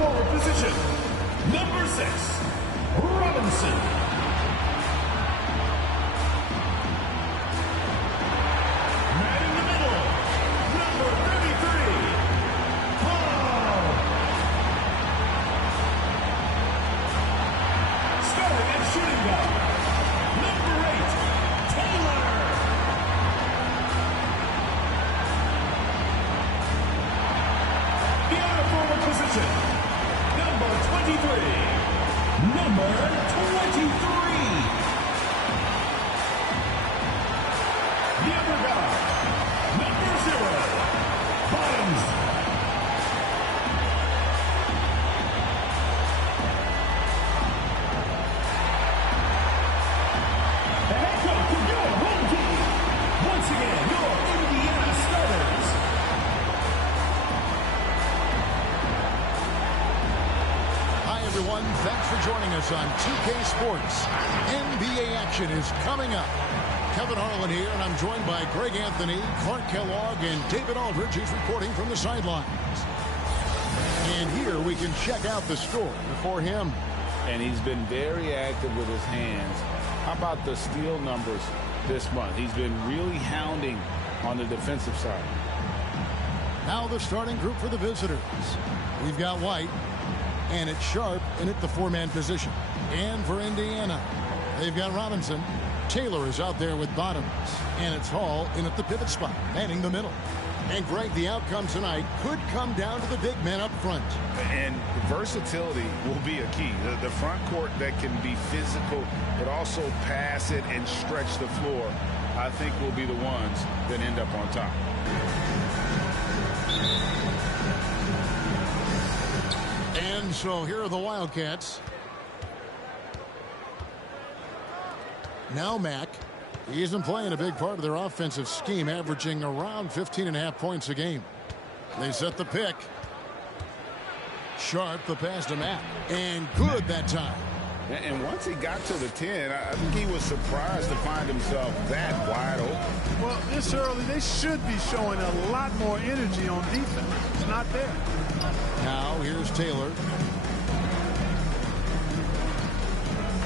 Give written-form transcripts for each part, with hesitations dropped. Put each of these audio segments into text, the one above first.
forward position, number 6, Robinson. Man in the middle, number 33, Paul. Starting at shooting guard, number 8, Taylor. The other forward position, number 23. Number 23. The other guy, number 0, Bottoms. The head coach of your home team. Once again, your Indiana starters. Everyone, thanks for joining us on 2K Sports. NBA action is coming up. Kevin Harlan here, and I'm joined by Greg Anthony, Clark Kellogg, and David Aldridge, who's reporting from the sidelines. And here we can check out the score for him. And he's been very active with his hands. How about the steal numbers this month? He's been really hounding on the defensive side. Now the starting group for the visitors. We've got White. And it's Sharp in at the 4-man position. And for Indiana, they've got Robinson. Taylor is out there with Bottoms. And it's Hall in at the pivot spot, manning the middle. And Greg, the outcome tonight could come down to the big men up front. And versatility will be a key. The front court that can be physical, but also pass it and stretch the floor, I think will be the ones that end up on top. And so here are the Wildcats. Now Mack. He isn't playing a big part of their offensive scheme, averaging around 15.5 points a game. They set the pick. Sharp, the pass to Mack. And good that time. And once he got to the 10, I think he was surprised to find himself that wide open. Well, this early, they should be showing a lot more energy on defense. It's not there. Now, here's Taylor.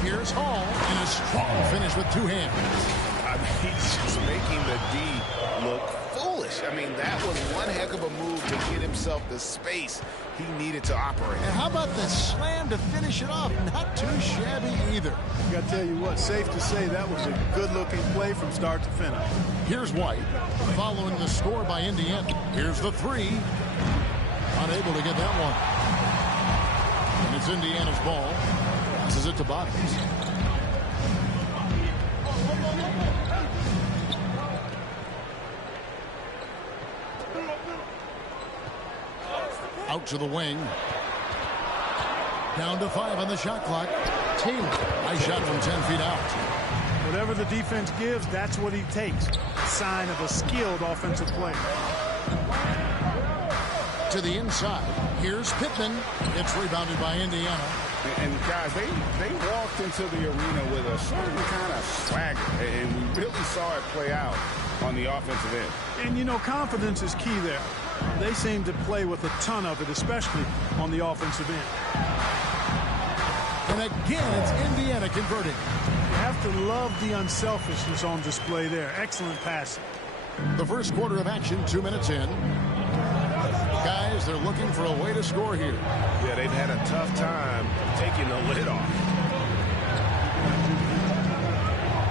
Here's Hall, and a strong finish with 2 hands. I mean, he's just making the D look foolish. I mean, that was one heck of a move to get himself the space he needed to operate. And how about the slam to finish it off? Not too shabby either. I got to tell you what, safe to say that was a good-looking play from start to finish. Here's White, following the score by Indiana. Here's the 3. Unable to get that one. And it's Indiana's ball. Passes it to Bottoms. Out to the wing. Down to 5 on the shot clock. Taylor. Nice shot from 10 feet out. Whatever the defense gives, that's what he takes. A sign of a skilled offensive player. To the inside. Here's Pittman. It's rebounded by Indiana. And guys, they walked into the arena with a certain kind of swagger, and we really saw it play out on the offensive end. And, you know, confidence is key there. They seem to play with a ton of it, especially on the offensive end. And again, it's Indiana converting. You have to love the unselfishness on display there. Excellent passing. The first quarter of action, 2 minutes in. Guys, they're looking for a way to score here. Yeah, they've had a tough time taking the lid off.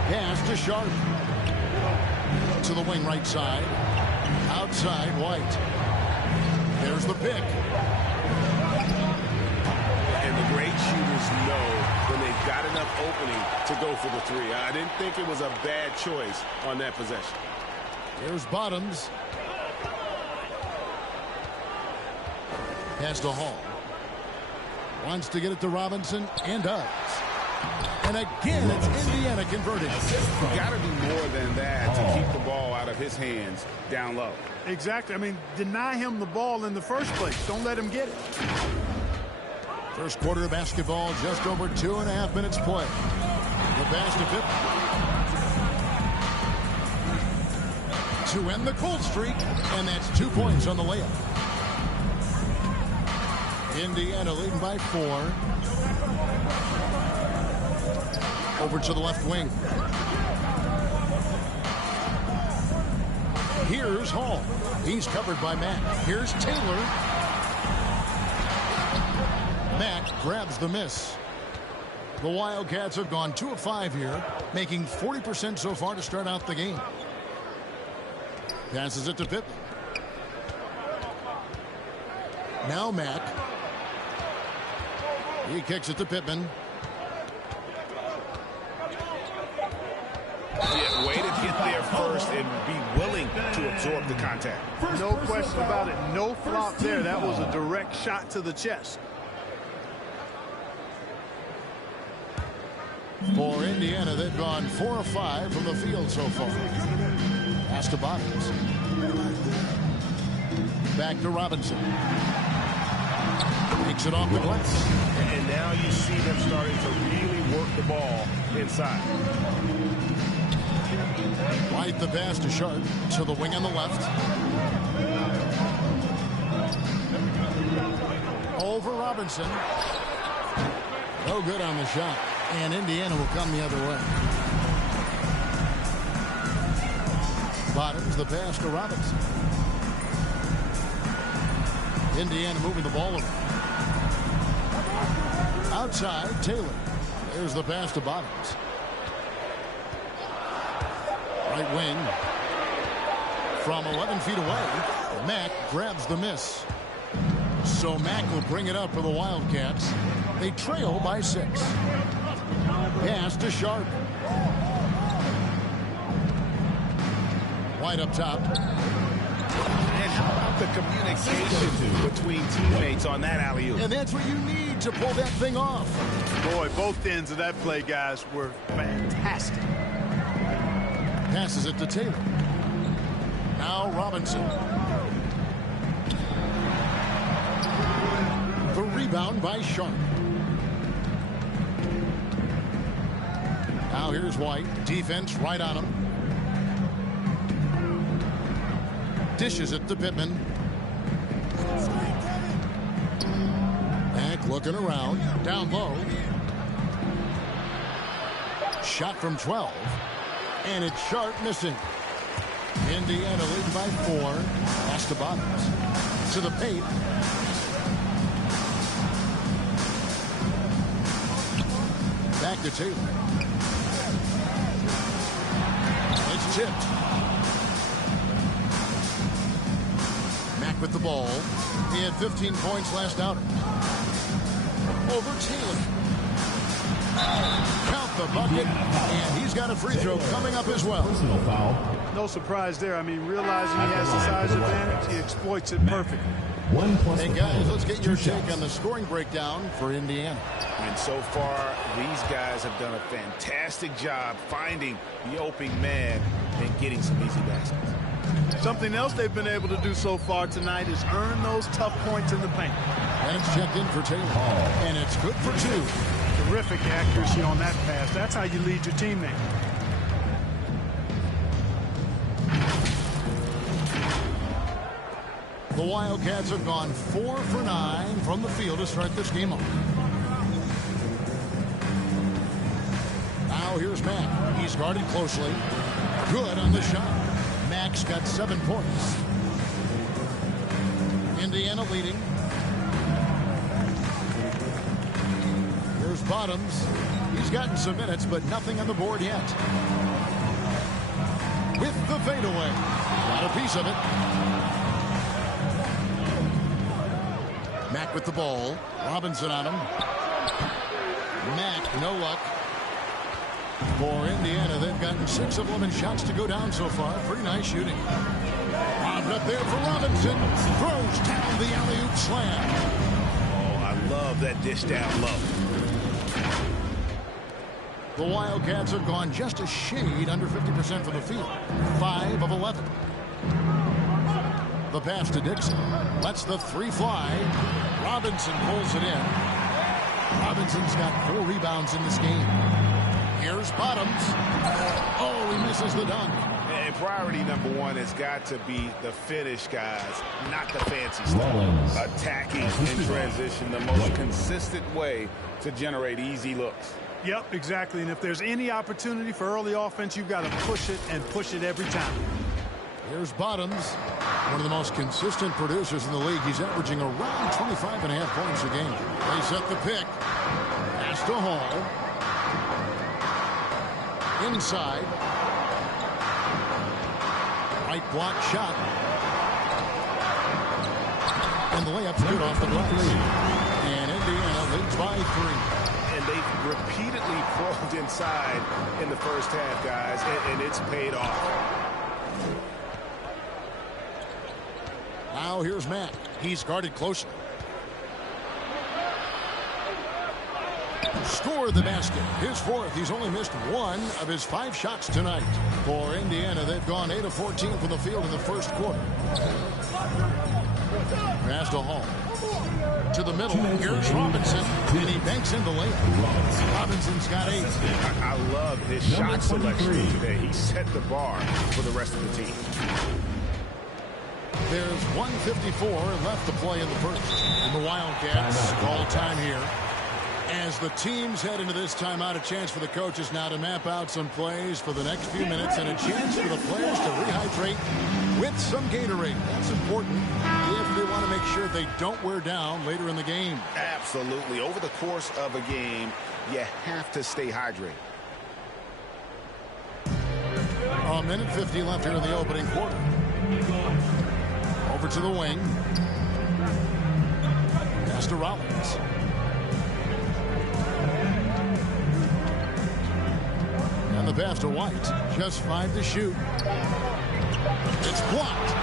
Pass to Sharp. To the wing right side. Outside, White. There's the pick. And the great shooters know when they've got enough opening to go for the 3. I didn't think it was a bad choice on that possession. There's Bottoms. Pass to Hall. Wants to get it to Robinson, and does. And again, it's Indiana converting. Got to do more than that to keep the ball out of his hands down low. Exactly. I mean, deny him the ball in the first place. Don't let him get it. First quarter of basketball, just over 2.5 minutes play. The pass to Pippen. To end the cold streak, and that's 2 points on the layup. Indiana leading by 4. Over to the left wing. Here's Hall. He's covered by Mack. Here's Taylor. Mack grabs the miss. The Wildcats have gone 2 of 5 here, making 40% so far to start out the game. Passes it to Pippen. Now Mack. He kicks it to Pippen. Yeah, way to get there first and be willing to absorb the contact. No question about it. No flop there. That was a direct shot to the chest. For Indiana, they've gone 4 of 5 from the field so far. Pass to Bottoms. Back to Robinson. Takes it off the glass. And now you see them starting to really work the ball inside. White the pass to Sharp to the wing on the left. Over Robinson. No good on the shot. And Indiana will come the other way. Bottoms the pass to Robinson. Indiana moving the ball over. Outside, Taylor. There's the pass to Bottoms. Right wing. From 11 feet away, Mack grabs the miss. So Mack will bring it up for the Wildcats. They trail by 6. Pass to Sharp. White up top. And how about the communication between teammates on that alley-oop? And that's what you need to pull that thing off. Boy, both ends of that play, guys, were fantastic. Passes it to Taylor. Now Robinson. The rebound by Sharp. Now here's White. Defense right on him. Dishes it to Pippen. Mack looking around. Down low. Shot from 12. And it's Sharp missing. Indiana leading by 4. Pass to Bottoms. To the paint. Back to Taylor. It's tipped. Mack with the ball. He had 15 points last outing. Over Taylor. Count the bucket. And he's got a free throw coming up as well. Personal foul. No surprise there. I mean, realizing he has the size advantage, he exploits it perfectly. Hey guys, let's get your take on the scoring breakdown for Indiana. And so far, these guys have done a fantastic job finding the opening man and getting some easy baskets. Something else they've been able to do so far tonight is earn those tough points in the paint. And it's checked in for Taylor. And it's good for 2. Terrific accuracy on that pass. That's how you lead your teammate. The Wildcats have gone 4 for 9 from the field to start this game off. Now here's Mack. He's guarded closely. Good on the shot. Mack's got 7 points. Indiana leading. Here's Bottoms. He's gotten some minutes, but nothing on the board yet. With the fadeaway. Got a piece of it. Mack with the ball. Robinson on him. Mack, no luck. For Indiana, they've gotten 6 of 11 shots to go down so far. Pretty nice shooting. Lobbed up there for Robinson. Throws down the alley-oop slam. Oh, I love that dish down low. The Wildcats have gone just a shade under 50% from the field. 5 of 11. The pass to Dixon. Lets the 3 fly. Robinson pulls it in. Robinson's got 4 rebounds in this game. Here's Bottoms. Oh, he misses the dunk. And priority number one has got to be the finish, guys, not the fancy stuff. Attacking in transition, the most consistent way to generate easy looks. Yep, exactly. And if there's any opportunity for early offense, you've got to push it and push it every time. Here's Bottoms, one of the most consistent producers in the league. He's averaging around 25.5 points a game. They set the pick. Pass to Hall. Inside. Right block shot. And the layup's good off the glass. And Indiana leads by 3. And they've repeatedly probed inside in the first half, guys, and it's paid off. Now here's Matt. He's guarded closely. Scored the basket. His 4th. He's only missed 1 of his 5 shots tonight. For Indiana, they've gone 8 of 14 from the field in the first quarter. Pass to Hall. To the middle. Here's Robinson. And he banks in the layup. Robinson's got 8. I love his shot selection today. He set the bar for the rest of the team. There's 1:54 left to play in the first. And the Wildcats call time here. As the teams head into this timeout, a chance for the coaches now to map out some plays for the next few minutes and a chance for the players to rehydrate with some Gatorade. That's important if they want to make sure they don't wear down later in the game. Absolutely. Over the course of a game, you have to stay hydrated. A minute 50 left here in the opening quarter. Over to the wing. Pass to Rollins. And the pass to White. Just 5 to shoot. It's blocked.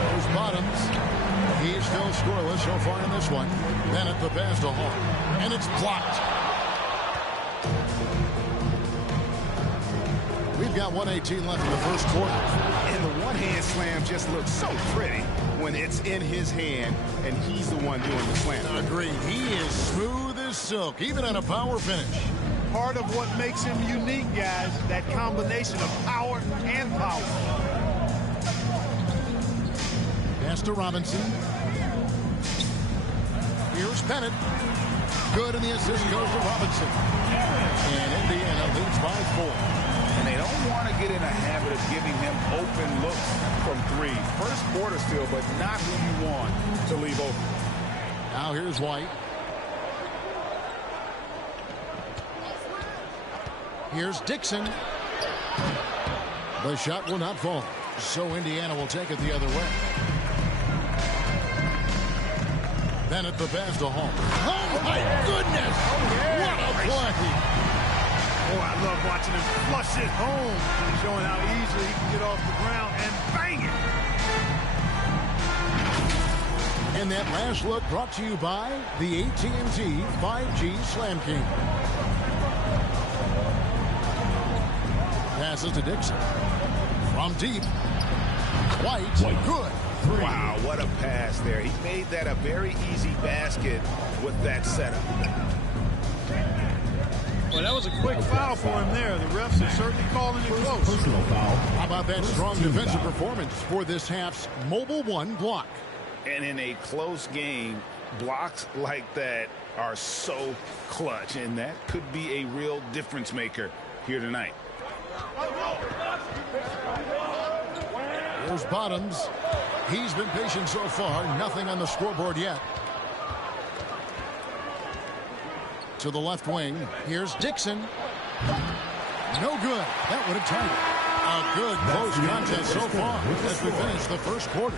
There's Bottoms. He's still scoreless so far in this one. Bennett the pass to Hall. And it's blocked. We've got 1:18 left in the first quarter. And the one-hand slam just looks so pretty when it's in his hand and he's the one doing the slam. Agreed. He is smooth as silk, even on a power finish. Part of what makes him unique, guys, that combination of power and power. Pass to Robinson. Here's Bennett. Good, and the assist goes to Robinson. And Indiana leads by 4. And they don't want to get in a habit of giving him open looks from 3. First quarter still, but not who you want to leave open. Now here's White. Here's Dixon. The shot will not fall, so Indiana will take it the other way. Bennett the pass to Hall. Oh, my goodness! What a play! Oh, I love watching him flush it home, showing how easily he can get off the ground and bang it. And that last look brought to you by the AT&T 5G Slam King. Passes to Dixon. From deep. White. Good. 3. Wow, what a pass there. He made that a very easy basket with that setup. Well, that was a quick foul for him there. The refs are certainly calling it close. Personal foul. How about that strong defensive performance for this half's Mobile One block? And in a close game, blocks like that are so clutch, and that could be a real difference maker here tonight. There's Bottoms. He's been patient so far. Nothing on the scoreboard yet. To the left wing. Here's Dixon. No good. That would have tied it. A good close contest so far as we finish the first quarter.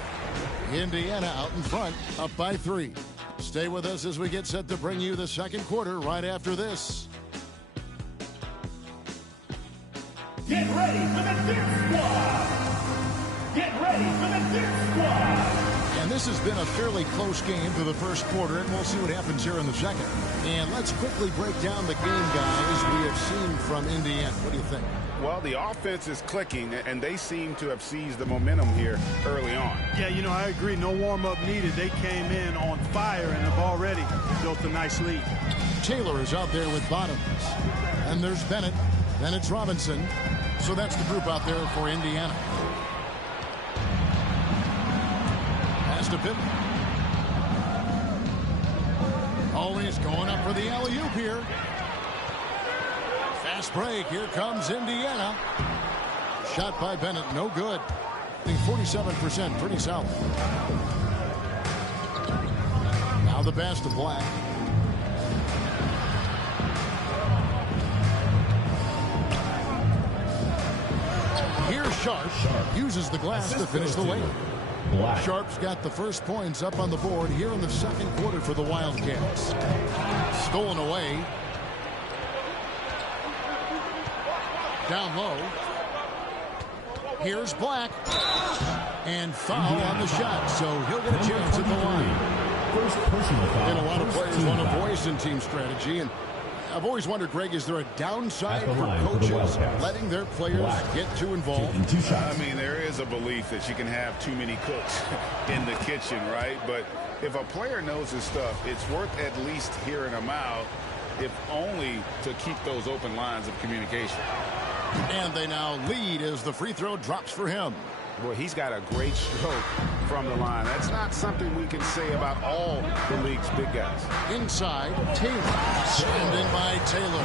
Indiana out in front, up by 3. Stay with us as we get set to bring you the second quarter right after this. Get ready for the Dip Squad! Get ready for the Dip Squad! And this has been a fairly close game through the first quarter, and we'll see what happens here in the second. And let's quickly break down the game, guys, we have seen from Indiana. What do you think? Well, the offense is clicking, and they seem to have seized the momentum here early on. Yeah, you know, I agree. No warm-up needed. They came in on fire and have already built a nice lead. Taylor is out there with Bottoms. And there's Bennett. Then it's Robinson. So that's the group out there for Indiana. Pass to Pippen. Oh, he's going up for the alley-oop here. Fast break. Here comes Indiana. Shot by Bennett. No good. 47%. Pretty solid. Now the pass to Black. Here's Sharp. Uses the glass to finish the lane. Sharp's got the first points up on the board here in the second quarter for the Wildcats. Stolen away. Down low. Here's Black. And foul on the shot, so he'll get a chance at the line. First personal foul. And a lot of players want a voice in team strategy, and I've always wondered, Greg, is there a downside for coaches letting their players get too involved? I mean, there is a belief that you can have too many cooks in the kitchen, right? But if a player knows his stuff, it's worth at least hearing him out, if only to keep those open lines of communication. And they now lead as the free throw drops for him. Boy, he's got a great stroke from the line. That's not something we can say about all the league's big guys. Inside, Taylor. Slammed in by Taylor.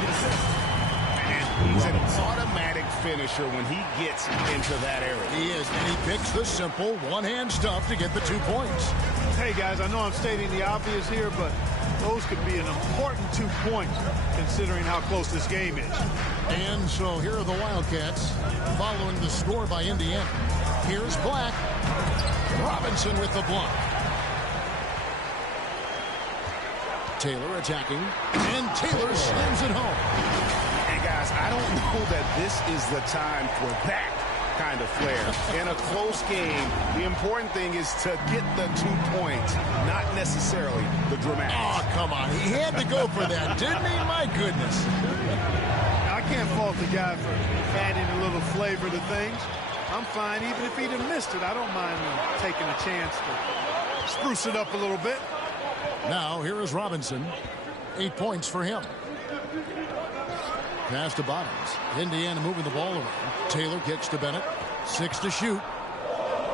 And he's an automatic finisher when he gets into that area. He is, and he picks the simple one-hand stuff to get the 2 points. Hey, guys, I know I'm stating the obvious here, but those could be an important 2 points considering how close this game is. And so here are the Wildcats following the score by Indiana. Here's Black. Robinson with the block. Taylor attacking. And Taylor slams it home. And guys, I don't know that this is the time for that kind of flair. In a close game, the important thing is to get the 2 points, not necessarily the dramatic. Oh, come on. He had to go for that, didn't he? My goodness. I can't fault the guy for adding a little flavor to things. I'm fine. Even if he'd have missed it, I don't mind taking a chance to spruce it up a little bit. Now, here is Robinson. 8 points for him. Pass to Bottoms. Indiana moving the ball around. Taylor kicks to Bennett. 6 to shoot.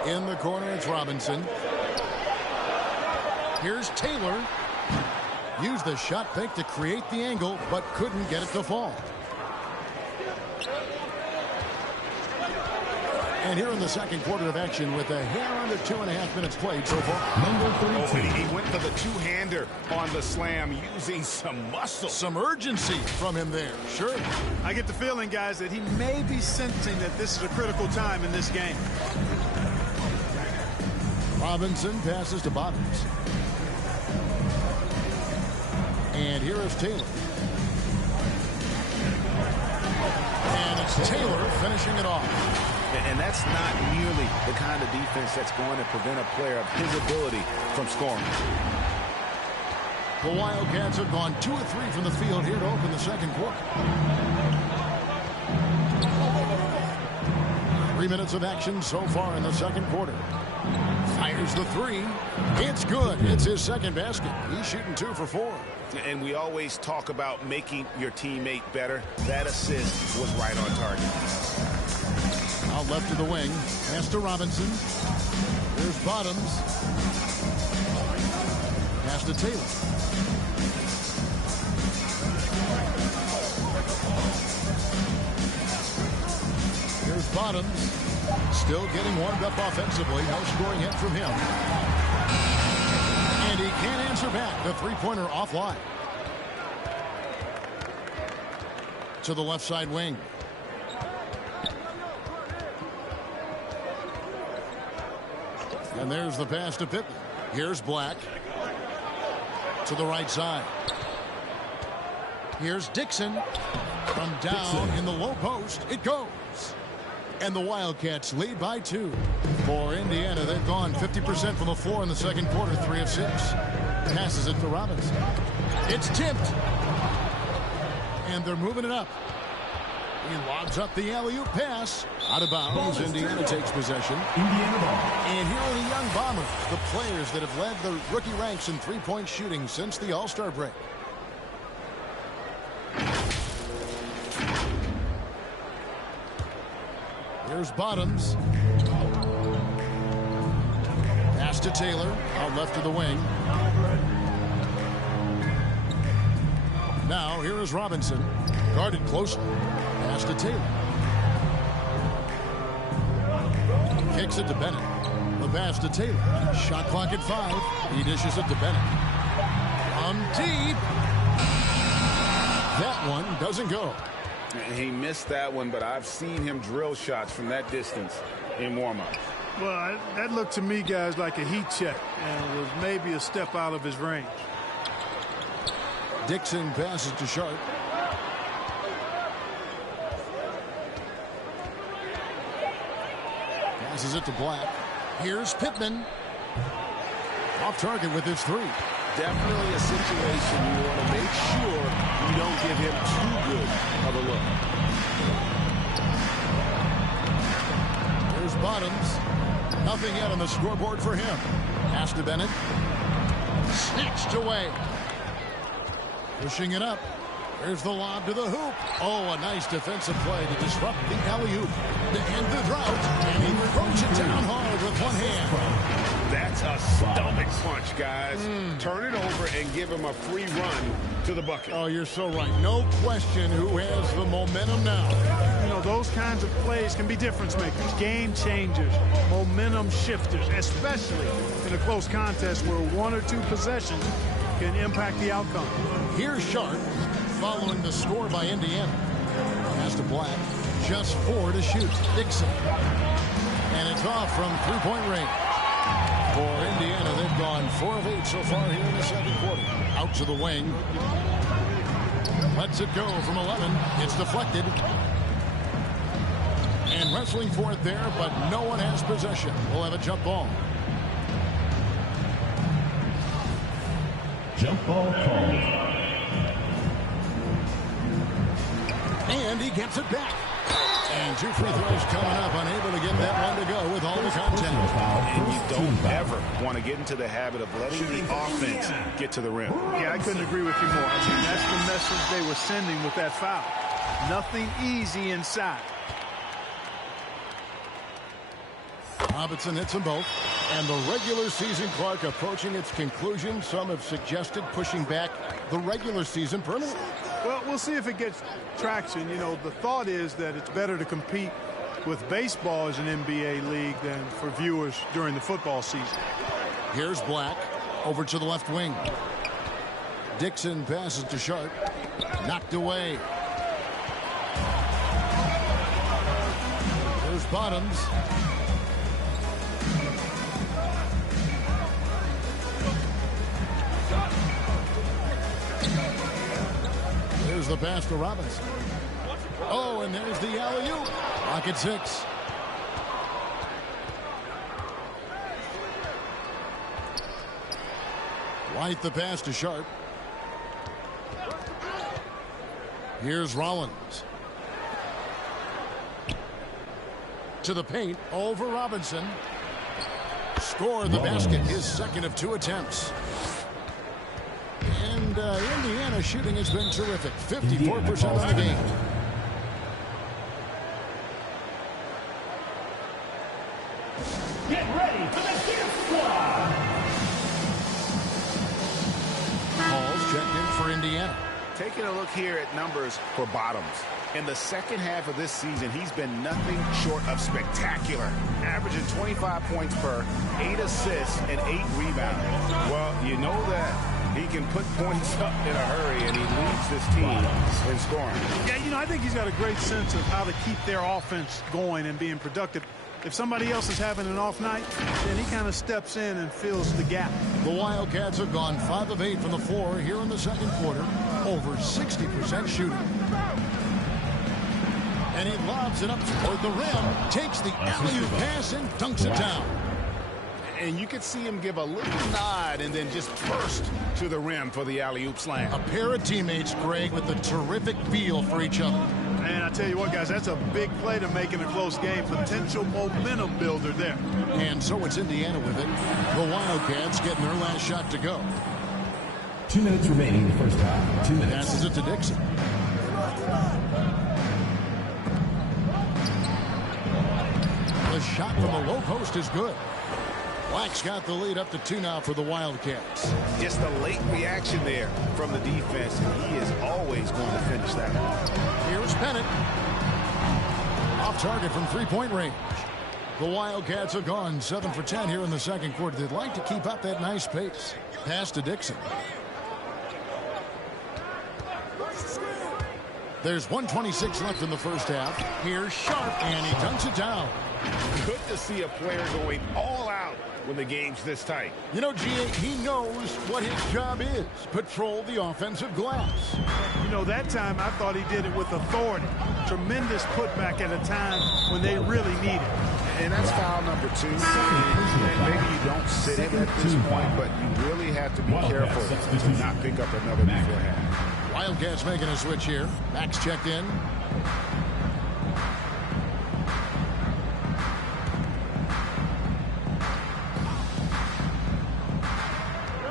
In the corner, it's Robinson. Here's Taylor. Used the shot fake to create the angle, but couldn't get it to fall. And here in the second quarter of action with a hair under 2.5 minutes played so far. Number 32. He went for the two-hander on the slam using some muscle. Some urgency from him there. Sure. I get the feeling, guys, that he may be sensing that this is a critical time in this game. Robinson passes to Bottoms. And here is Taylor. And it's Taylor finishing it off. And that's not nearly the kind of defense that's going to prevent a player of his ability from scoring. The Wildcats have gone 2 of 3 from the field here to open the second quarter. 3 minutes of action so far in the second quarter. Fires the 3. It's good. It's his second basket. He's shooting 2 for 4. And we always talk about making your teammate better. That assist was right on target. Out left to the wing. Pass to Robinson. There's Bottoms. Pass to Taylor. Here's Bottoms. Still getting warmed up offensively. No scoring hit from him. And he can't answer back. The three-pointer offline. To the left side wing. And there's the pass to Pippen. Here's Black. To the right side. Here's Dixon. From down in the low post. It goes. And the Wildcats lead by 2. For Indiana, they've gone 50% from the floor in the second quarter, 3 of 6. Passes it to Robinson. It's tipped. And they're moving it up. He lobs up the alley-oop pass. Out of bounds. Indiana takes possession. And here are the young Bombers, the players that have led the rookie ranks in three-point shooting since the All-Star break. Here's Bottoms. Pass to Taylor, out left to the wing. Now, here is Robinson. Guarded closely. Pass to Taylor. Kicks it to Bennett. The pass to Taylor. Shot clock at 5. He dishes it to Bennett. From deep. That one doesn't go. He missed that one, but I've seen him drill shots from that distance in warm-up. Well, that looked to me, guys, like a heat check, and was maybe a step out of his range. Dixon passes to Sharp. Passes it to Black. Here's Pittman. Off target with his 3. Definitely a situation you want to make sure you don't give him too good of a look. Here's Bottoms. Nothing yet on the scoreboard for him. Pass to Bennett. Snatched away. Pushing it up. Here's the lob to the hoop. Oh, a nice defensive play to disrupt the alley-oop. To end the drought. And he throws it down hard with one hand. That's a stomach punch, guys. Turn it over and give him a free run to the bucket. Oh, you're so right. No question who has the momentum now. You know, those kinds of plays can be difference makers, game changers, momentum shifters, especially in a close contest where 1 or 2 possessions can impact the outcome. Here's Sharp following the score by Indiana. Pass to Black. Just 4 to shoot. Dixon. And it's off from three-point range. For Indiana, they've gone 4 of 8 so far here in the second quarter. Out to the wing. Lets it go from 11. It's deflected. And wrestling for it there, but no one has possession. We'll have a jump ball. Jump ball called. And he gets it back. And 2 free throws coming up, unable to get that one to go with all the contact. And you don't ever want to get into the habit of letting the offense get to the rim. Yeah, I couldn't agree with you more. I mean, that's the message they were sending with that foul. Nothing easy inside. Robinson hits them both. And the regular season clock approaching its conclusion. Some have suggested pushing back the regular season permanently. Well, we'll see if it gets traction. You know, the thought is that it's better to compete with baseball as an NBA league than for viewers during the football season. Here's Black over to the left wing. Dixon passes to Sharp. Knocked away. Here's Bottoms. Here's the pass to Robinson. Oh, and there's the alley-oop. Clock at 6. White the pass to Sharp. Here's Rollins. To the paint, over Robinson. Scored the basket, his second of 2 attempts. And Indiana shooting has been terrific. 54% on the game. Get ready for the dance squad. Hall's checked in for Indiana. Taking a look here at numbers for Bottoms. In the second half of this season, he's been nothing short of spectacular. Averaging 25 points per, 8 assists, and 8 rebounds. Well, you know that he can put points up in a hurry, and he leads this team in scoring. Yeah, you know, I think he's got a great sense of how to keep their offense going and being productive. If somebody else is having an off night, then he kind of steps in and fills the gap. The Wildcats have gone 5 of 8 from the floor here in the second quarter. Over 60% shooting. And he lobs it up toward the rim, takes the alley-oop pass and dunks it down. And you can see him give a little nod and then just burst to the rim for the alley-oop slam. A pair of teammates, Greg, with a terrific feel for each other. And I tell you what, guys, that's a big play to make in a close game. Potential momentum builder there. And so it's Indiana with it. The Wildcats getting their last shot to go. 2 minutes remaining in the first half. 2 minutes. Passes it to Dixon. shot from the low post is good. Black's got the lead up to 2 now for the Wildcats. Just a late reaction there from the defense, and he is always going to finish that one. Here's Bennett. Off target from three-point range. The Wildcats have gone 7 for 10 here in the second quarter. They'd like to keep up that nice pace. Pass to Dixon. There's 1:26 left in the first half. Here's Sharp, and he dunks it down. Good to see a player going all out when the game's this tight. You know, G.A., he knows what his job is. Patrol the offensive glass. You know, that time I thought he did it with authority. Tremendous putback at a time when they really need it. And that's foul number 2. And maybe you don't sit him at this point, but you really have to be careful to not pick up another beforehand. Wildcats making a switch here. Max checked in.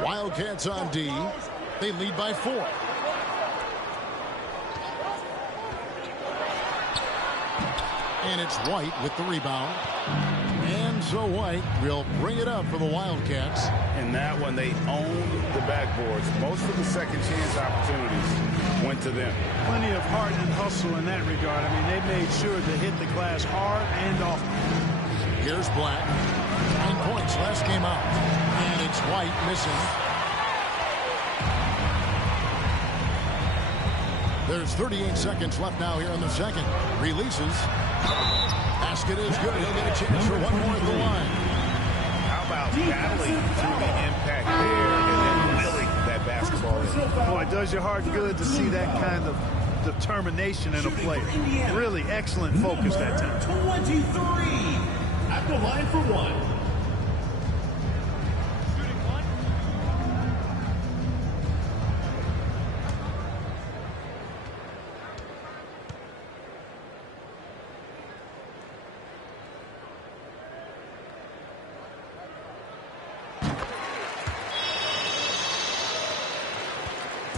Wildcats on D. They lead by 4. And it's White with the rebound. And so White will bring it up for the Wildcats. In that one, they owned the backboards. Most of the second chance opportunities went to them. Plenty of heart and hustle in that regard. I mean, they made sure to hit the glass hard and often. Here's Black. 9 points last game out. And it's White missing. There's 38 seconds left now here in the second. Releases. Basket is good. He'll get a chance for one more at the line. How about battling through the impact there and then willing that basketball in? Boy, it does your heart good to see that kind of determination in a player. Really excellent focus that time. 23 at the line for 1.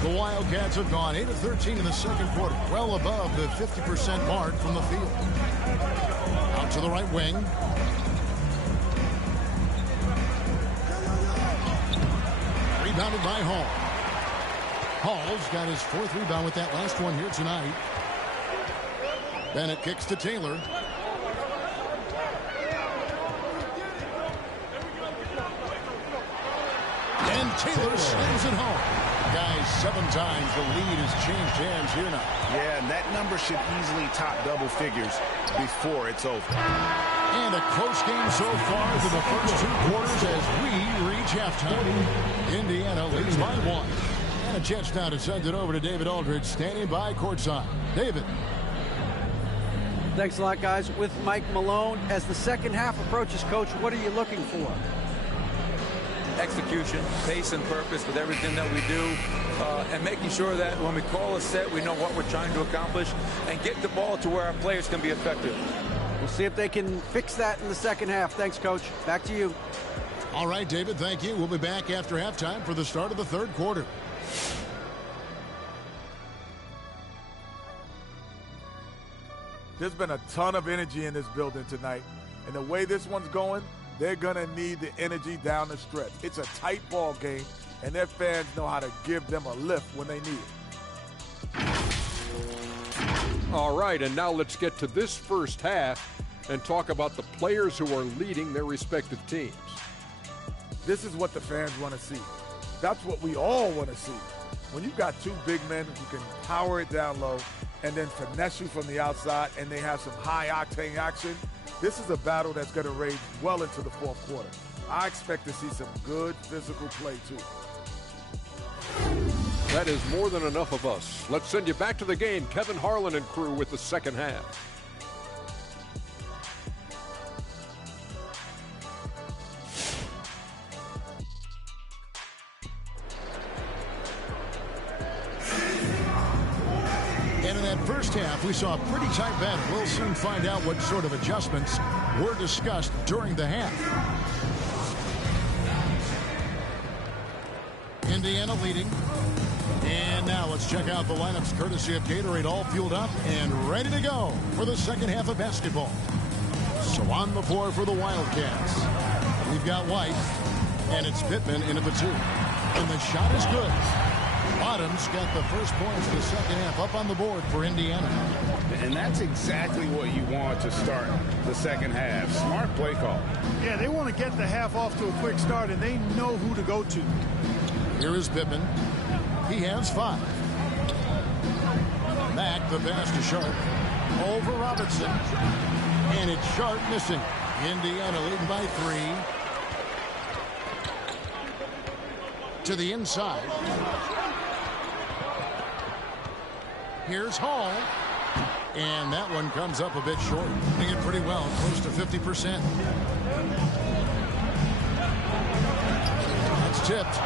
The Wildcats have gone 8 of 13 in the second quarter, well above the 50% mark from the field. Out to the right wing. Rebounded by Hall. Hall's got his 4th rebound with that last one here tonight. Bennett kicks to Taylor. And Taylor slams it home. Guys, 7 times the lead has changed hands here now. Yeah, and that number should easily top double figures before it's over. And a close game so far through the first 2 quarters as we reach halftime. Indiana leads by 1. And a chance now to send it over to David Aldridge, standing by courtside. David. Thanks a lot, guys. With Mike Malone, as the second half approaches, Coach, what are you looking for? Execution, pace and purpose with everything that we do, and making sure that when we call a set, we know what we're trying to accomplish and get the ball to where our players can be effective. We'll see if they can fix that in the second half. Thanks, Coach. Back to you. All right, David, thank you. We'll be back after halftime for the start of the third quarter. There's been a ton of energy in this building tonight, and the way this one's going, they're going to need the energy down the stretch. It's a tight ball game, and their fans know how to give them a lift when they need it. All right, and now let's get to this first half and talk about the players who are leading their respective teams. This is what the fans want to see. That's what we all want to see. When you've got 2 big men who can power it down low and then finesse you from the outside, and they have some high-octane action, this is a battle that's going to rage well into the fourth quarter. I expect to see some good physical play, too. That is more than enough of us. Let's send you back to the game. Kevin Harlan and crew with the second half. And in that first half, we saw a pretty tight battle. We'll soon find out what sort of adjustments were discussed during the half. Indiana leading. And now let's check out the lineups courtesy of Gatorade, all fueled up and ready to go for the second half of basketball. So on the floor for the Wildcats, we've got White, and it's Pittman in at the 2. And the shot is good. Bottoms got the first points of the second half up on the board for Indiana. And that's exactly what you want to start the second half. Smart play call. Yeah, they want to get the half off to a quick start, and they know who to go to. Here is Pittman. He has 5. Back the pass to Sharp. Over Robinson. And it's Sharp missing. Indiana leading by 3. To the inside. Here's Hall. And that one comes up a bit short. Doing it pretty well, close to 50%. That's tipped.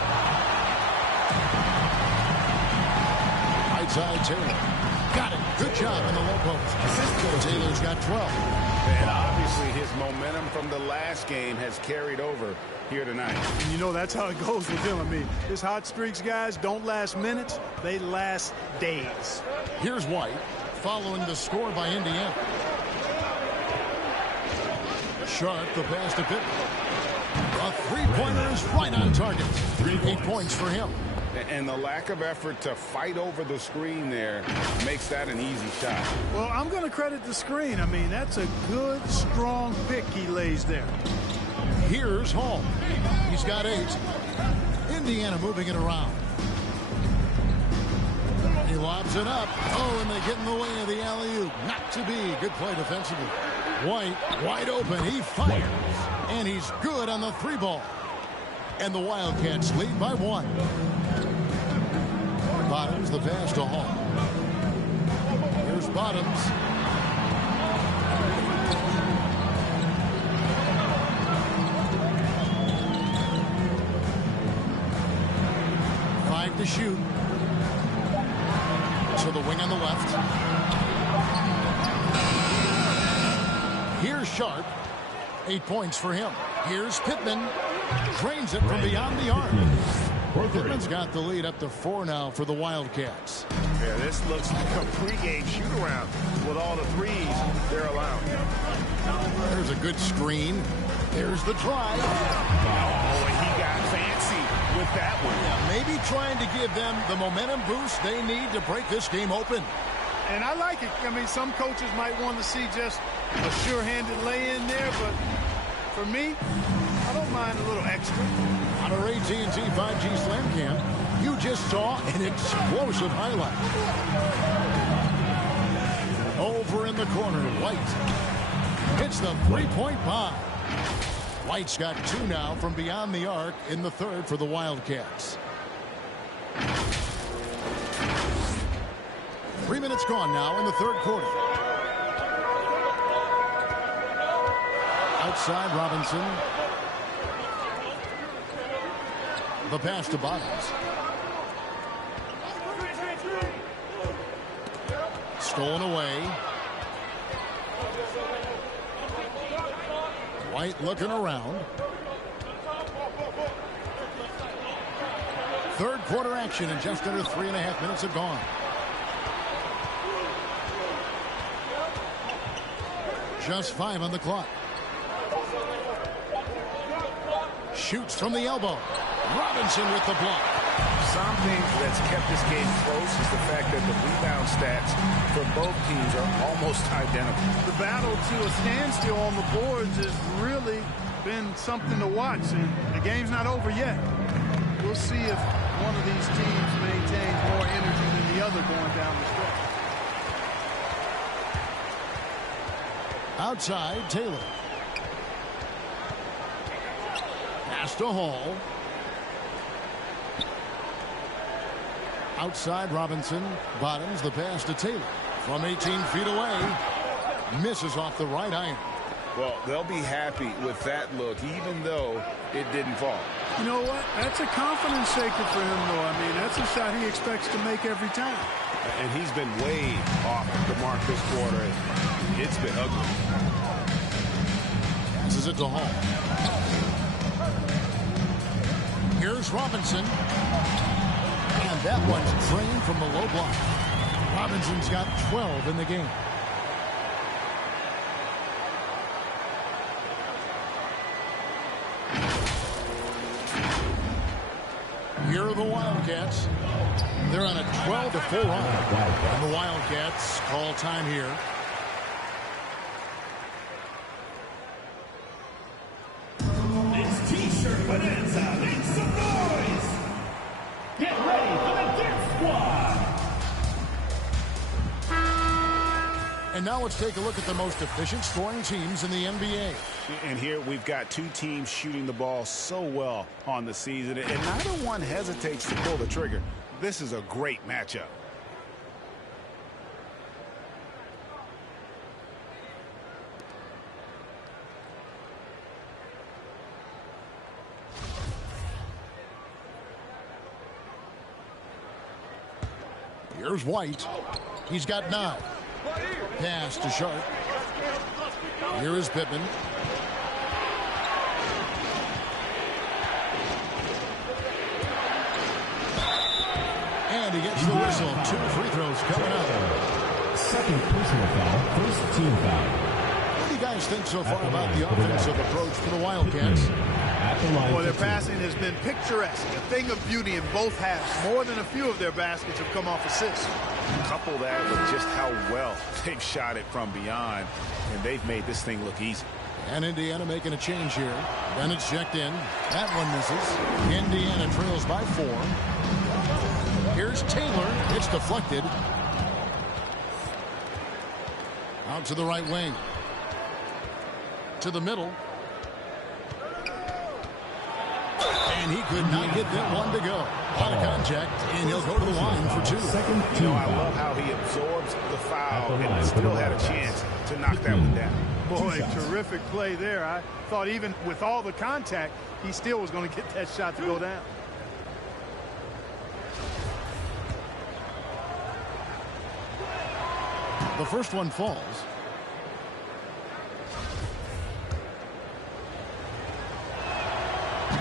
Right side Taylor. Got it. Good job in the low post. Taylor's got 12. And obviously his momentum from the last game has carried over here tonight. And you know that's how it goes with him. I mean, his hot streaks, guys, don't last minutes. They last days. Here's White following the score by Indiana. Sharp the pass to Pittman. A three-pointer is right on target. 8 points for him. And the lack of effort to fight over the screen there makes that an easy shot. Well, I'm going to credit the screen. I mean, that's a good, strong pick he lays there. Here's Hall. He's got 8. Indiana moving it around. He lobs it up. Oh, and they get in the way of the alley-oop. Not to be. Good play defensively. White, wide open. He fires. And he's good on the 3-ball. And the Wildcats lead by 1. Bottoms the pass to Hall. Here's Bottoms. To shoot. To the wing on the left. Here's Sharp. 8 points for him. Here's Pittman. Drains it from beyond the arc. Pittman's got the lead up to 4 now for the Wildcats. Yeah, this looks like a pregame shoot-around with all the threes they're allowing. There's a good screen. There's the drive. Oh, and he got fancy with that one. Yeah, maybe trying to give them the momentum boost they need to break this game open. And I like it. I mean, some coaches might want to see just a sure-handed lay-in there, but for me, I don't mind a little extra. On our AT&T 5G Slam Cam, you just saw an explosive highlight. Over in the corner, White hits the three-point bomb. White's got 2 now from beyond the arc in the 3rd for the Wildcats. 3 minutes gone now in the 3rd quarter. Outside Robinson. The pass to Bottoms. Stolen away. White looking around. 3rd quarter action, and just under 3.5 minutes have gone. Just 5 on the clock. Shoots from the elbow. Robinson with the block. Something that's kept this game close is the fact that the rebound stats for both teams are almost identical. The battle to a standstill on the boards has really been something to watch, and the game's not over yet. We'll see if one of these teams maintains more energy than the other going down the stretch. Outside, Taylor. Pass to Hall. Outside Robinson. Bottoms the pass to Taylor. From 18 feet away. Misses off the right iron. Well, they'll be happy with that look, even though it didn't fall. You know what? That's a confidence shaker for him, though. I mean, that's a shot he expects to make every time. And he's been way off the mark this quarter. It's been ugly. Passes it to Hall. Here's Robinson. And that one's drained from the low block. Robinson's got 12 in the game. Here are the Wildcats. They're on a 12-4 run. And the Wildcats call time here. It's T-shirt bonanza. Make some noise. Get ready for the Dip Squad. And now let's take a look at the most efficient scoring teams in the NBA. And here we've got two teams shooting the ball so well on the season, and neither one hesitates to pull the trigger. This is a great matchup. Here's White. He's got 9. Pass to Sharp. Here is Pippen. And he gets the whistle. 2 free throws coming up. Second personal foul, first team foul. What do you guys think so far about the offensive approach for the Wildcats? Well, their passing has been picturesque, a thing of beauty in both halves. More than a few of their baskets have come off assists. Couple that with just how well they've shot it from beyond, and they've made this thing look easy. And Indiana making a change here. Bennett's checked in. That one misses. Indiana trails by 4. Here's Taylor. It's deflected. Out to the right wing. To the middle. And he could not get that one to go. Out of contact, and he'll go to the line for 2. I love how he absorbs the foul and still had a chance to knock that one down. Boy, terrific play there. I thought even with all the contact, he still was going to get that shot to go down. The first one falls.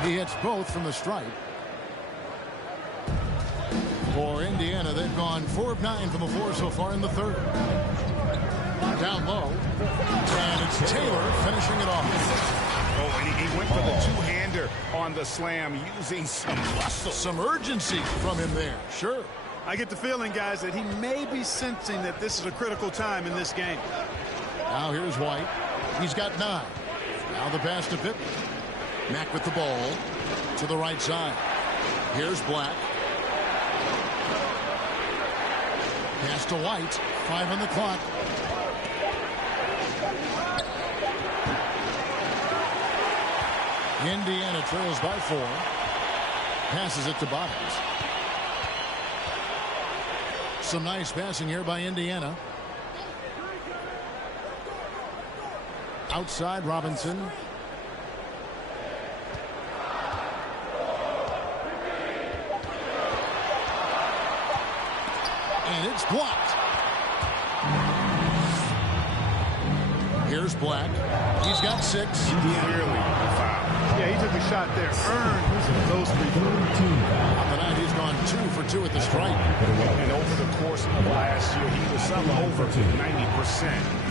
He hits both from the stripe. For Indiana, they've gone 4 of 9 from the floor so far in the third. Down low. And it's Taylor finishing it off. Oh, and he went for the two-hander on the slam using some muscle. Some urgency from him there. Sure. I get the feeling, guys, that he may be sensing that this is a critical time in this game. Now here's White. He's got 9. Now the pass to Pippen. Mack with the ball to the right side. Here's Black. Pass to White. 5 on the clock. Indiana trails by 4. Passes it to Bottoms. Some nice passing here by Indiana. Outside Robinson. And it's blocked. Here's Black. He's got 6. Yeah, he took a shot there. Earned those 3 points. On the night, he's gone 2 for 2 at the stripe. And over the course of last year, he was some over 90%.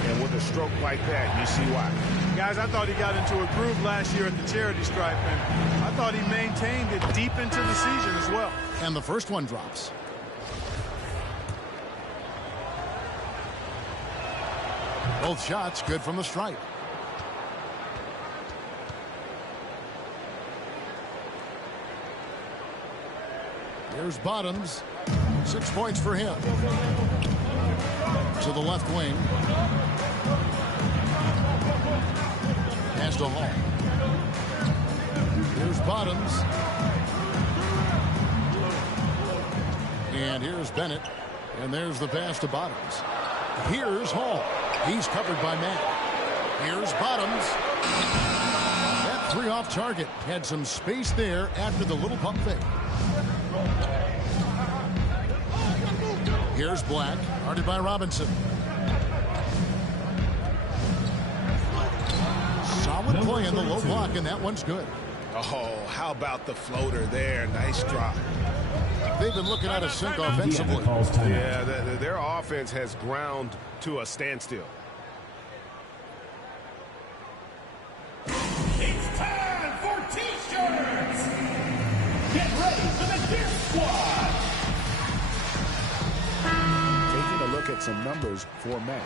And with a stroke like that, you see why. Guys, I thought he got into a groove last year at the charity stripe, and I thought he maintained it deep into the season as well. And the first one drops. Both shots good from the stripe. Here's Bottoms. 6 points for him. To the left wing. Pass to Hall. Here's Bottoms. And here's Bennett. And there's the pass to Bottoms. Here's Hall. He's covered by Matt. Here's Bottoms. That 3 off target. Had some space there after the little pump fake. Here's Black. Guarded by Robinson. Solid play in the low block, and that one's good. Oh, how about the floater there? Nice drop. They've been looking out of sync offensively. Yeah, their offense has ground to a standstill. It's time for T-shirts. Get ready for the at some numbers for Mack.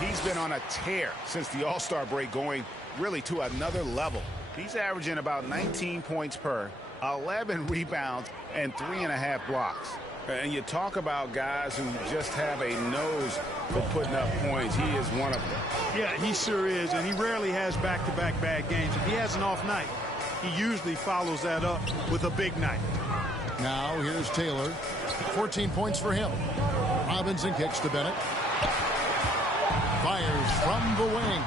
He's been on a tear since the All-Star break, going really to another level. He's averaging about 19 points per, 11 rebounds, and 3.5 blocks. And you talk about guys who just have a nose for putting up points. He is one of them. Yeah, he sure is, and he rarely has back-to-back bad games. If he has an off night, he usually follows that up with a big night. Now here's Taylor. 14 points for him. Robinson kicks to Bennett. Fires from the wing.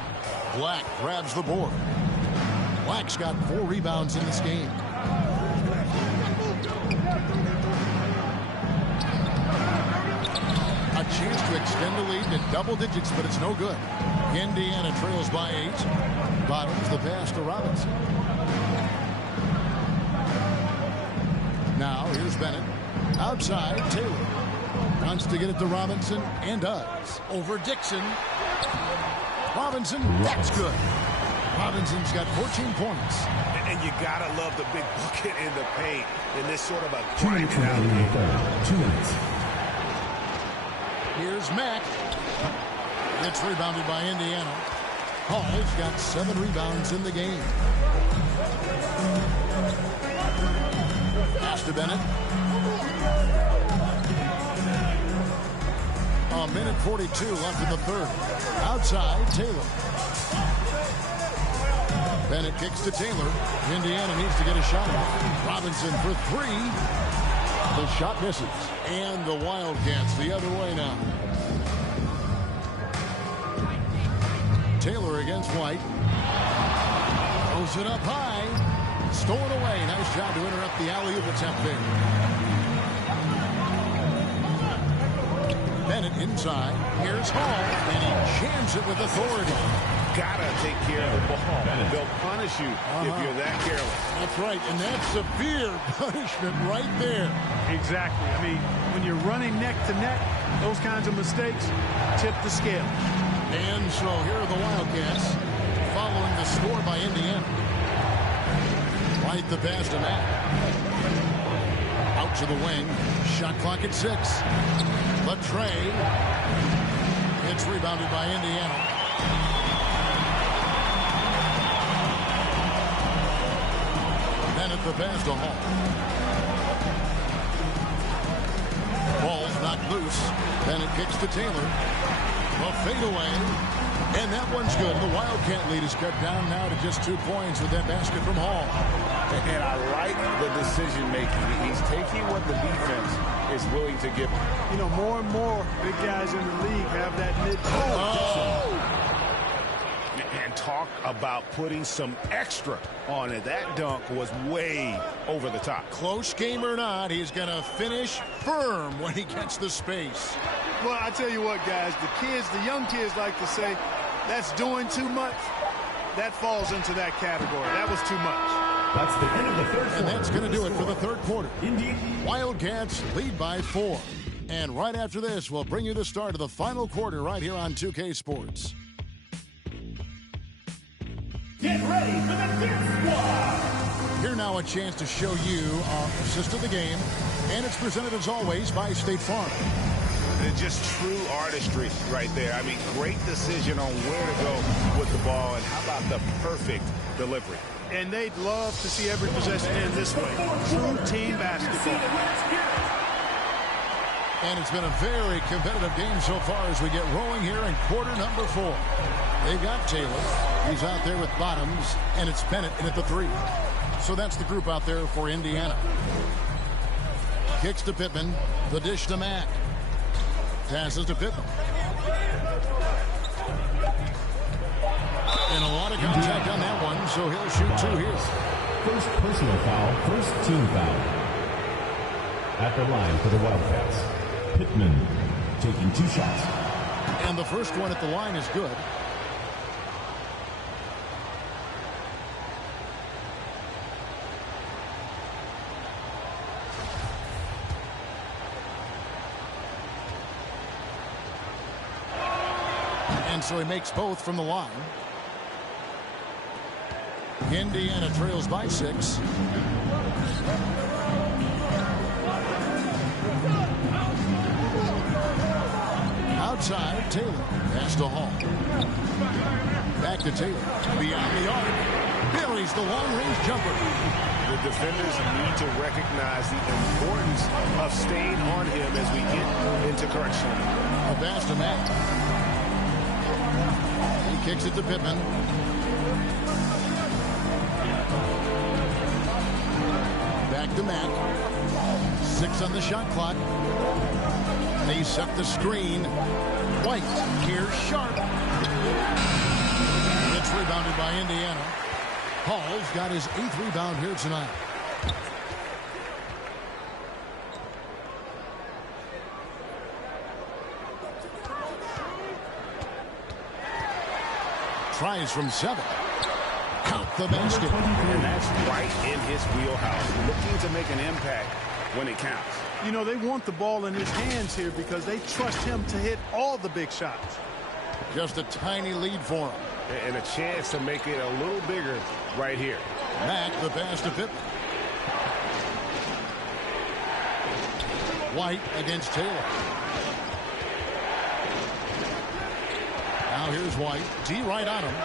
Black grabs the board. Black's got 4 rebounds in this game. A chance to extend the lead to double digits, but it's no good. Indiana trails by 8. Bottoms the pass to Robinson. Now here's Bennett. Outside, Taylor. Wants to get it to Robinson, and does. Over Dixon. Robinson, that's good. Robinson's got 14 points. And you gotta love the big bucket in the paint in this sort of a 2 minutes remaining in the third. 2 minutes. Here's Mack. It's rebounded by Indiana. Hall's got 7 rebounds in the game. Pass to Bennett. A minute 42 left in the third. Outside, Taylor. Bennett kicks to Taylor. Indiana needs to get a shot off. Robinson for 3. The shot misses. And the Wildcats the other way now. Taylor against White. Throws it up high. Stolen away. Nice job to interrupt the alley-oop attempt there. Bennett inside. Here's Hall. And he jams it with authority. Gotta take care of the ball. They'll punish you if you're that careless. That's right, and that's severe punishment right there. Exactly. I mean, when you're running neck to neck, those kinds of mistakes tip the scale. And so here are the Wildcats following the score by Indiana. Right the pass to Mack. Out to the wing. Shot clock at 6. Latrey. It's rebounded by Indiana. At the pass to Hall. Ball's knocked loose. Bennett kicks to Taylor. A fadeaway. And that one's good. The Wildcat lead is cut down now to just 2 points with that basket from Hall. And I like the decision making. He's taking what the defense is willing to give him. You know, more and more big guys in the league have that mid-court. And talk about putting some extra on it. That dunk was way over the top. Close game or not, he's going to finish firm when he gets the space. Well, I tell you what, guys, the young kids like to say, that's doing too much. That falls into that category. That was too much. That's the end of the third quarter. And that's going to do it for the third quarter. Wildcats lead by 4. And right after this, we'll bring you the start of the final quarter right here on 2K Sports. Get ready for the Dance Squad! Here now a chance to show you our assist of the game, and it's presented as always by State Farm. It's just true artistry right there. I mean, great decision on where to go with the ball, and how about the perfect delivery. And they'd love to see every possession end this way. True team basketball. And it's been a very competitive game so far as we get rolling here in quarter number 4. They've got Taylor. He's out there with Bottoms, and it's Bennett in at the 3. So that's the group out there for Indiana. Kicks to Pittman. The dish to Mack. Passes to Pittman. And a lot of contact on that one, so he'll shoot 2 here. First personal foul, first team foul. At the line for the Wildcats, Pittman taking 2 shots. And the first one at the line is good. And so he makes both from the line. Indiana trails by 6. outside. Taylor. Pass to Hall. Back to Taylor. Beyond the arc. Buries the long-range jumper. The defenders need to recognize the importance of staying on him as we get into correction. A pass to Matt. He kicks it to Pittman. Back to Matt. 6 on the shot clock. They set the screen. White. Here's Sharp. It's rebounded by Indiana. Hall's got his 8th rebound here tonight. Tries from 7. Count the basket. And that's right in his wheelhouse. Looking to make an impact when it counts. You know, they want the ball in his hands here because they trust him to hit all the big shots. Just a tiny lead for him. And a chance to make it a little bigger right here. Mack, the pass to Pittman. White against Taylor. Now here's White. D right on him.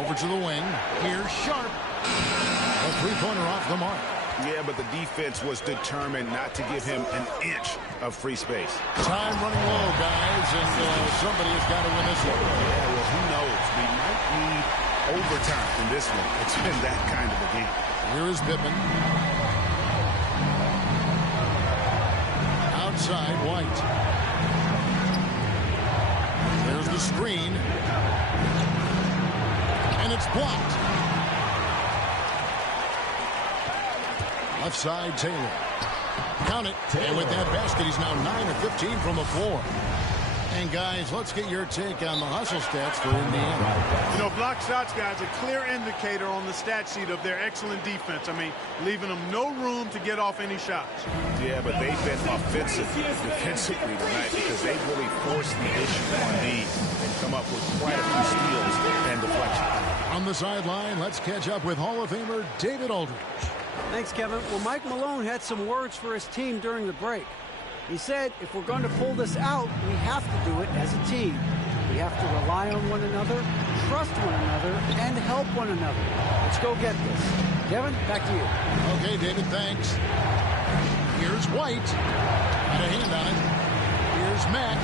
Over to the wing. Here's Sharp. A three-pointer off the mark. Yeah, but the defense was determined not to give him an inch of free space. Time running low, guys, and somebody has got to win this one. Yeah, well, who knows? We might need overtime in this one. It's been that kind of a game. Here is Pittman. Outside, White. There's the screen. And it's blocked. Left side, Taylor. Count it. And with that basket, he's now 9 of 15 from the floor. And, guys, let's get your take on the hustle stats for Indiana. You know, block shots, guys, a clear indicator on the stat sheet of their excellent defense. I mean, leaving them no room to get off any shots. Yeah, but they've been offensive defensively tonight because they've really forced the issue on D and come up with quite a few steals and deflections. On the sideline, let's catch up with Hall of Famer David Aldridge. Thanks, Kevin. Well, Mike Malone had some words for his team during the break. He said, if we're going to pull this out, we have to do it as a team. We have to rely on one another, trust one another, and help one another. Let's go get this. Kevin, back to you. Okay, David, thanks. Here's White. Got a hand on it. Here's Mack.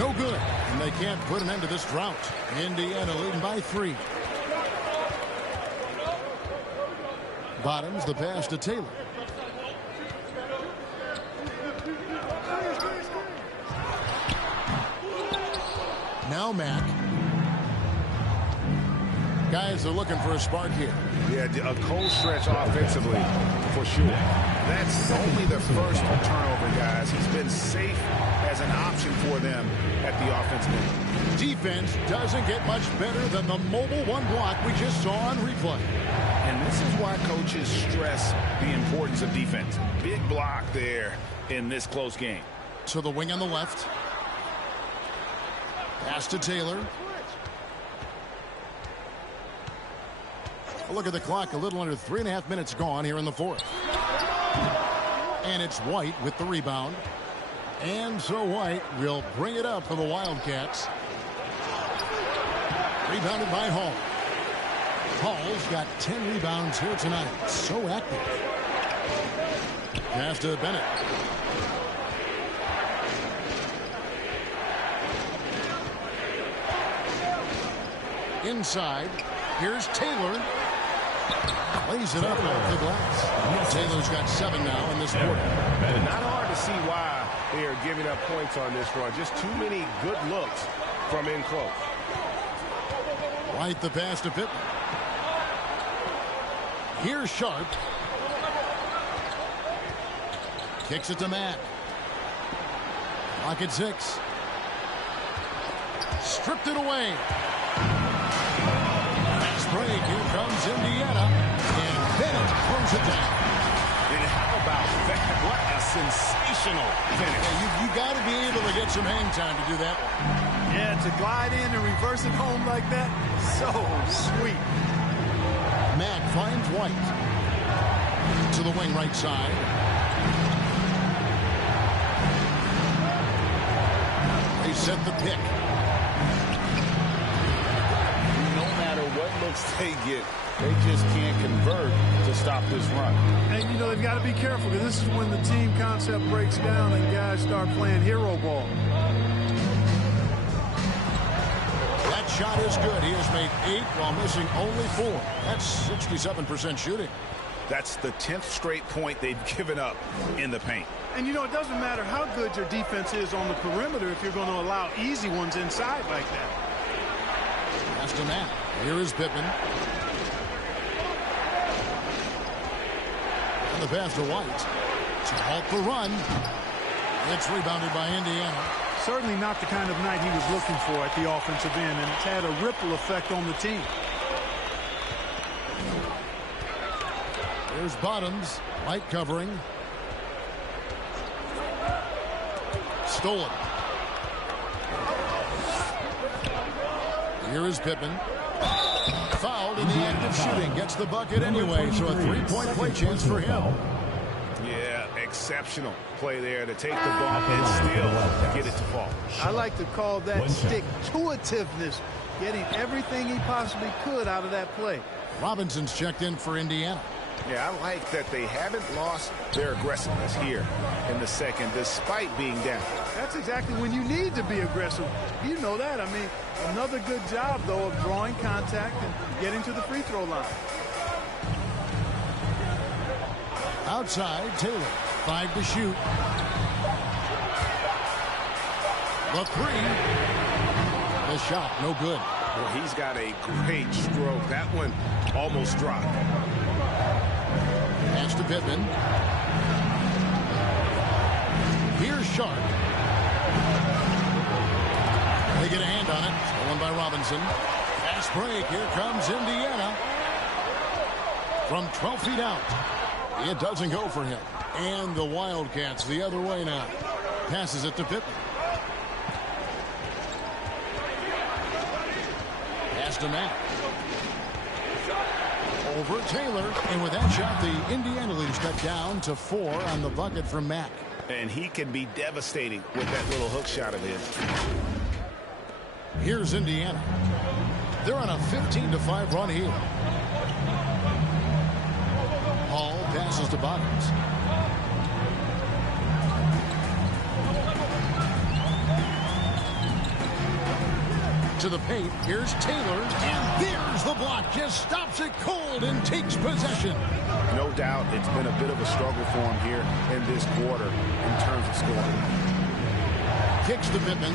No good. And they can't put an end to this drought. Indiana leading by 3. Bottoms the pass to Taylor. Now Mack. Guys are looking for a spark here. Yeah, a cold stretch offensively for sure. That's only the first turnover, guys. He's been safe as an option for them at the offensive end. Defense doesn't get much better than the mobile one block we just saw on replay. And this is why coaches stress the importance of defense. Big block there in this close game. To the wing on the left. Pass to Taylor. A look at the clock. A little under 3.5 minutes gone here in the fourth. And it's White with the rebound. And so White will bring it up for the Wildcats. Rebounded by Hall. Hall's got 10 rebounds here tonight. So active. Pass to Bennett. Inside. Here's Taylor. Lays it up off the glass. Taylor's got 7 now in this quarter. Not hard to see why they are giving up points on this run. Just too many good looks from in close. White the pass to Pittman. Here's Sharp. Kicks it to Matt. Clock at 6. Stripped it away. Fast break. Here comes Indiana. And Bennett throws it down. And how about that? What a sensational finish. Yeah, you got to be able to get some hang time to do that one. Yeah, to glide in and reverse it home like that, so sweet. Mack finds White. To the wing right side. They set the pick. No matter what looks they get, they just can't convert to stop this run. And, you know, they've got to be careful because this is when the team concept breaks down and guys start playing hero ball. That shot is good. He has made 8 while missing only 4. That's 67% shooting. That's the 10th straight point they've given up in the paint. And, you know, it doesn't matter how good your defense is on the perimeter if you're going to allow easy ones inside like that. Pass to Matt. Here is Pittman. And the pass to White to halt the run. It's rebounded by Indiana. Certainly not the kind of night he was looking for at the offensive end, and it's had a ripple effect on the team. There's Bottoms. White covering. Stolen. Here is Pittman. Fouled in the act of shooting. Gets the bucket anyway, so a 3-point play chance for him. Yeah, exceptional play there to take the ball and still get it to fall. I like to call that stick-to-itiveness, getting everything he possibly could out of that play. Robinson's checked in for Indiana. Yeah, I like that they haven't lost their aggressiveness here in the second, despite being down. That's exactly when you need to be aggressive. You know that. I mean, another good job, though, of drawing contact and getting to the free throw line. Outside, Taylor. 5 to shoot. The 3. The shot, no good. Well, he's got a great stroke. That one almost dropped. Pass to Pittman. Here's Sharp. They get a hand on it. Stolen by Robinson. Fast break. Here comes Indiana. From 12 feet out. It doesn't go for him. And the Wildcats the other way now. Passes it to Pittman. Pass to Matt. Over Taylor. And with that shot, the Indiana lead stepped down to 4 on the bucket from Mack. And he can be devastating with that little hook shot of his. Here's Indiana. They're on a 15-5 run here. Hall passes to Bottoms. To the paint. Here's Taylor. And there's the block. Just stops it cold and takes possession. No doubt it's been a bit of a struggle for him here in this quarter in terms of scoring. Kicks to Pittman.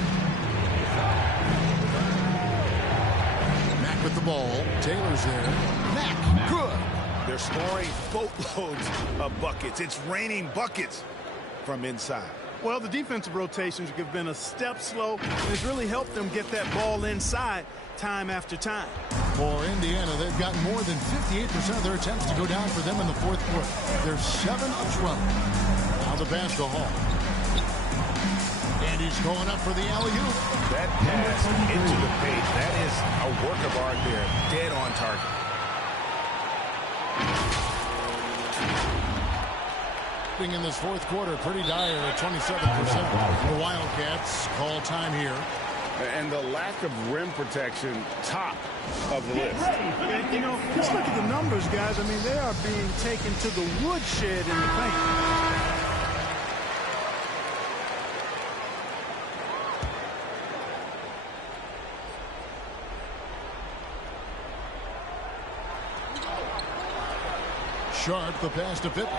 Mack with the ball. Taylor's there. Mack, good. They're scoring boatloads of buckets. It's raining buckets from inside. Well, the defensive rotations have been a step slow, and it's really helped them get that ball inside time after time. For Indiana, they've got more than 58% of their attempts to go down for them in the fourth quarter. They're 7 of 12. Now the pass to Hall. And he's going up for the alley-oop. That pass into the paint, that is a work of art there. Dead on target. In this fourth quarter, pretty dire at 27%. The Wildcats call time here. And the lack of rim protection, top of the list. And, you know, just look at the numbers, guys. I mean, they are being taken to the woodshed in the paint. Sharp, the pass to Pitt.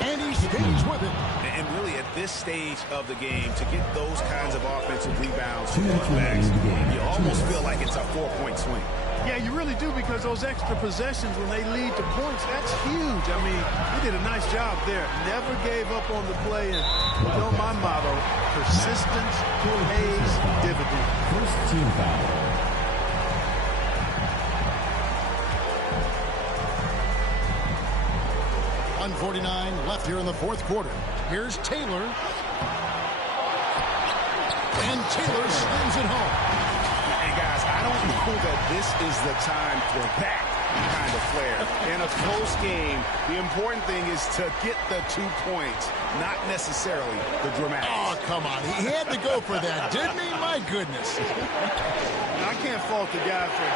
And he stays with it. And really at this stage of the game, to get those kinds of offensive rebounds from running backs, you almost feel like it's a 4-point swing. Yeah, you really do, because those extra possessions when they lead to points, that's huge. I mean, he did a nice job there. Never gave up on the play. And you know my motto, persistence pays dividends. First team foul. 1:49 left here in the fourth quarter. Here's Taylor. And Taylor slams it home. And guys, I don't know that this is the time for that kind of flair. In a close game, the important thing is to get the 2 points, not necessarily the dramatics. Oh, come on. He had to go for that, didn't he? My goodness. I can't fault the guy for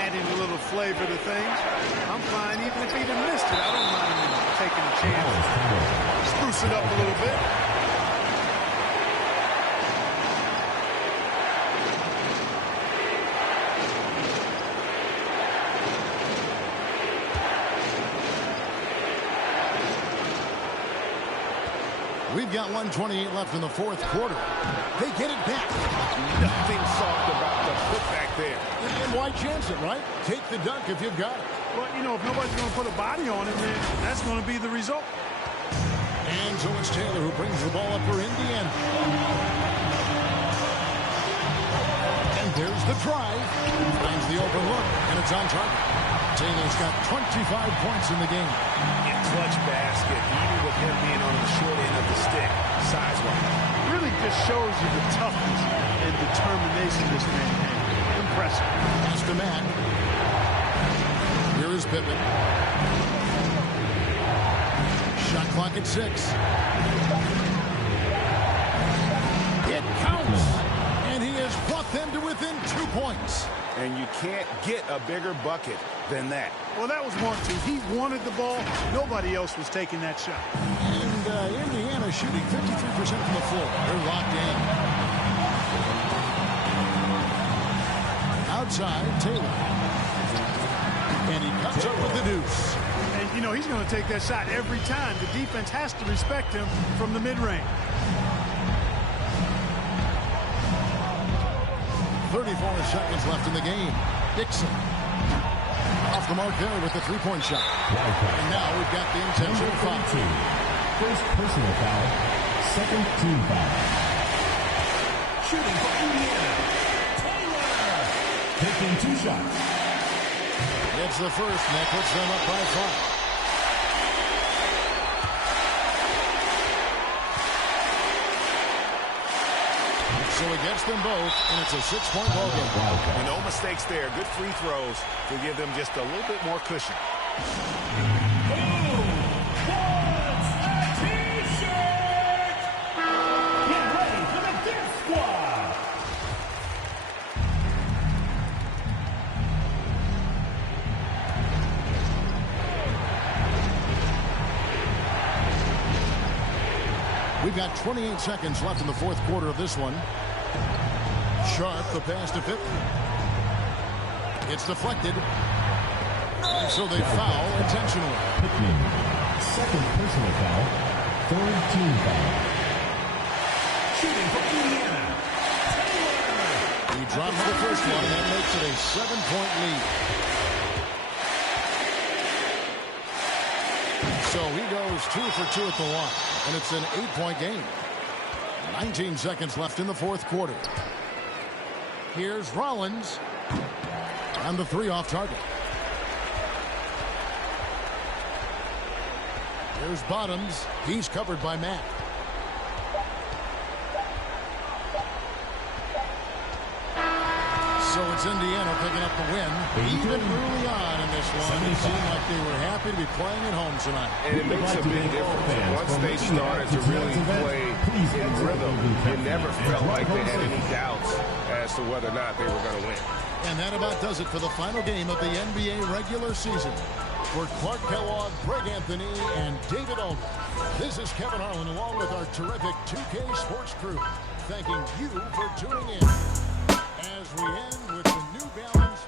adding a little flavor to things. I'm fine even if he'd have missed it. I don't mind taking a chance. Spruce it up a little bit. We've got 1:28 left in the fourth quarter. They get it back. Nothing soft about the putback there. And why chance it, right? Take the dunk if you've got it. Well, you know, if nobody's going to put a body on it, then that's going to be the result. And so it's Taylor who brings the ball up for Indiana. And there's the drive. Finds the open look, and it's on target. Taylor's got 25 points in the game. A clutch basket, even with him being on the short end of the stick, size-wise. Really just shows you the toughness and determination this man has. Impressive. Pass to Matt. Here is Pippen. Shot clock at 6. It counts. And he has brought them to within 2 points. And you can't get a bigger bucket than that. Well, that was 1-2. He wanted the ball. Nobody else was taking that shot. And Indiana shooting 53% from the floor. They're locked in. Outside, Taylor. And he comes up with the deuce. And, you know, he's going to take that shot every time. The defense has to respect him from the mid-range. 34 seconds left in the game. Dixon. Off the mark there with the three-point shot. And now we've got the intentional foul. First personal foul. Second team foul. Shooting for Indiana, Taylor. Taking 2 shots. It's the first, and that puts them up by 5. So he gets them both, and it's a 6-point ball game. No mistakes there. Good free throws to give them just a little bit more cushion. Who wants a T-shirt? Get ready for the Dip Squad. We've got 28 seconds left in the fourth quarter of this one. Sharp, the pass to Pippen. It's deflected. And so they foul intentionally. Pittman, second personal foul. Third team foul. Shooting for Indiana, Taylor. He drops the first one, and that makes it a 7-point lead. So he goes 2 for 2 at the line, and it's an 8-point game. 19 seconds left in the fourth quarter. Here's Rollins. And the 3 off target. Here's Bottoms. He's covered by Matt. So it's Indiana picking up the win. Even early on in this one, it seemed like they were happy to be playing at home tonight. And it makes a big difference. Once they started to really play in rhythm, you never felt like they had any doubts as to whether or not they were going to win. And that about does it for the final game of the NBA regular season. For Clark Kellogg, Greg Anthony, and David Aldridge, this is Kevin Harlan along with our terrific 2K Sports crew, thanking you for tuning in as we end with the New Balance